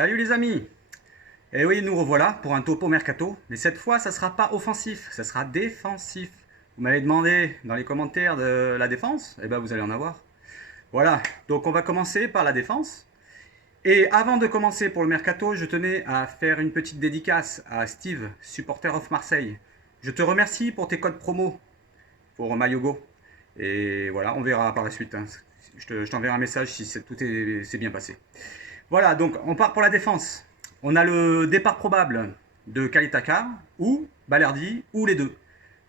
Salut les amis. Eh oui, nous revoilà pour un topo mercato, mais cette fois ça sera pas offensif, ça sera défensif. Vous m'avez demandé dans les commentaires de la défense, et ben vous allez en avoir. Voilà, donc on va commencer par la défense. Et avant de commencer pour le mercato, je tenais à faire une petite dédicace à Steve, supporter of Marseille. Je te remercie pour tes codes promo pour Mayogo. Et voilà, on verra par la suite, hein. Je t'enverrai un message si c'est bien passé. Voilà, donc on part pour la défense. On a le départ probable de Kalitaka ou Balerdi ou les deux.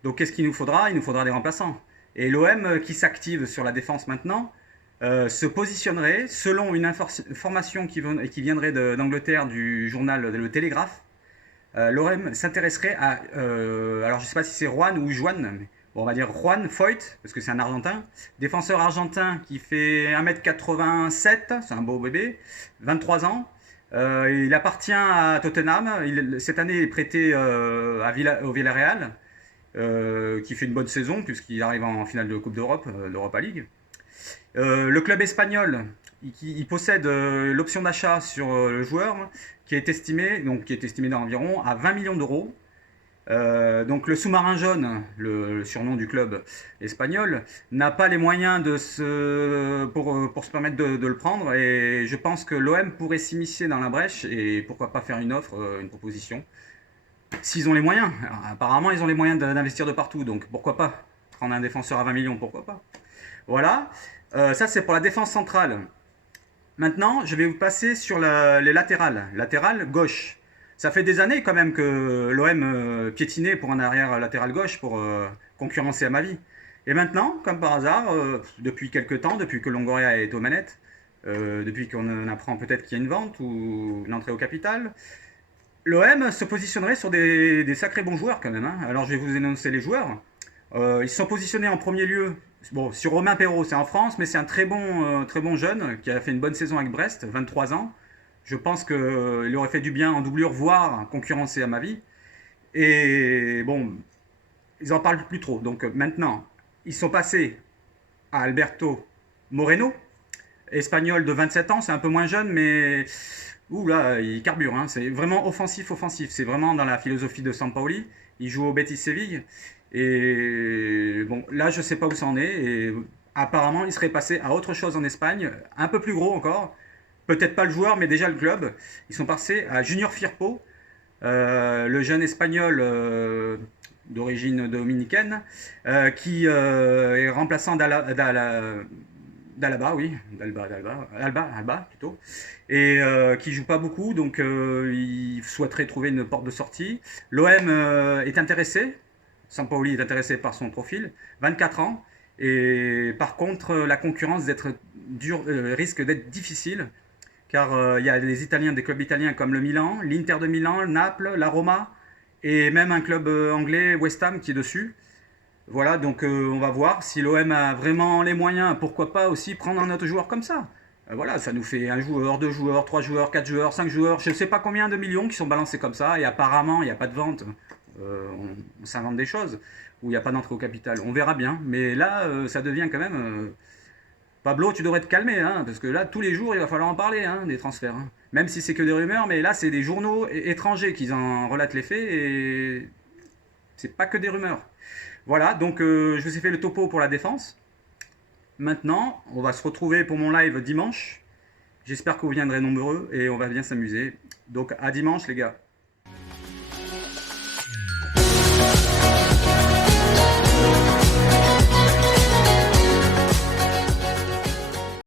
Donc qu'est-ce qu'il nous faudra? Il nous faudra des remplaçants. Et l'OM qui s'active sur la défense maintenant se positionnerait selon une information qui viendrait d'Angleterre du journal Le Télégraphe. L'OM s'intéresserait à, alors je ne sais pas si c'est Juan ou Juan, mais bon, on va dire Juan Foyt, parce que c'est un Argentin, défenseur argentin qui fait 1,87 m, c'est un beau bébé, 23 ans. Il appartient à Tottenham, cette année il est prêté au Villarreal, qui fait une bonne saison puisqu'il arrive en finale de Coupe d'Europe, l'Europa League. Le club espagnol, il possède l'option d'achat sur le joueur qui est estimé d'environ à 20 millions d'euros. Donc le sous-marin jaune, le surnom du club espagnol, n'a pas les moyens pour se permettre de le prendre, et je pense que l'OM pourrait s'immiscer dans la brèche et pourquoi pas faire une offre, une proposition. S'ils ont les moyens. Alors, apparemment ils ont les moyens d'investir de partout, donc pourquoi pas prendre un défenseur à 20 millions, pourquoi pas. Voilà, ça c'est pour la défense centrale. Maintenant, je vais vous passer sur les latérales. Latéral gauche. Ça fait des années quand même que l'OM piétinait pour un arrière latéral gauche pour concurrencer Amavi. Et maintenant, comme par hasard, depuis quelques temps, depuis que Longoria est aux manettes, depuis qu'on apprend peut-être qu'il y a une vente ou une entrée au capital, l'OM se positionnerait sur des sacrés bons joueurs quand même, hein. Alors je vais vous énoncer les joueurs. Ils se sont positionnés en premier lieu bon, sur Romain Perrault, c'est en France, mais c'est un très bon jeune qui a fait une bonne saison avec Brest, 23 ans. Je pense qu'il aurait fait du bien en doublure, voire concurrencer à ma vie. Et bon, ils en parlent plus trop. Donc maintenant, ils sont passés à Alberto Moreno, espagnol de 27 ans, c'est un peu moins jeune, mais ouh là, il carbure, hein. C'est vraiment offensif. C'est vraiment dans la philosophie de Sampaoli. Il joue au Betis Séville. Et bon, là, je sais pas où ça en est. Et apparemment, il serait passé à autre chose en Espagne, un peu plus gros encore. Peut-être pas le joueur, mais déjà le club. Ils sont passés à Junior Firpo, le jeune espagnol d'origine dominicaine, qui est remplaçant d'Alaba, oui, Alba plutôt, et qui joue pas beaucoup, donc il souhaiterait trouver une porte de sortie. L'OM est intéressé, Sampaoli est intéressé par son profil, 24 ans, et par contre la concurrence risque d'être difficile, car il y a des clubs italiens comme le Milan, l'Inter de Milan, Naples, la Roma, et même un club anglais, West Ham, qui est dessus. Voilà, donc on va voir si l'OM a vraiment les moyens, pourquoi pas aussi prendre un autre joueur comme ça. Voilà, ça nous fait un joueur, deux joueurs, trois joueurs, quatre joueurs, cinq joueurs, je ne sais pas combien de millions qui sont balancés comme ça, et apparemment il n'y a pas de vente. On s'invente des choses, où il n'y a pas d'entrée au capital. On verra bien, mais là ça devient quand même... Pablo, tu devrais te calmer, hein, parce que là, tous les jours, il va falloir en parler, hein, des transferts, hein. Même si c'est que des rumeurs, mais là, c'est des journaux étrangers qui en relatent les faits, et c'est pas que des rumeurs. Voilà, donc je vous ai fait le topo pour la défense. Maintenant, on va se retrouver pour mon live dimanche. J'espère que vous viendrez nombreux et on va bien s'amuser. Donc à dimanche les gars.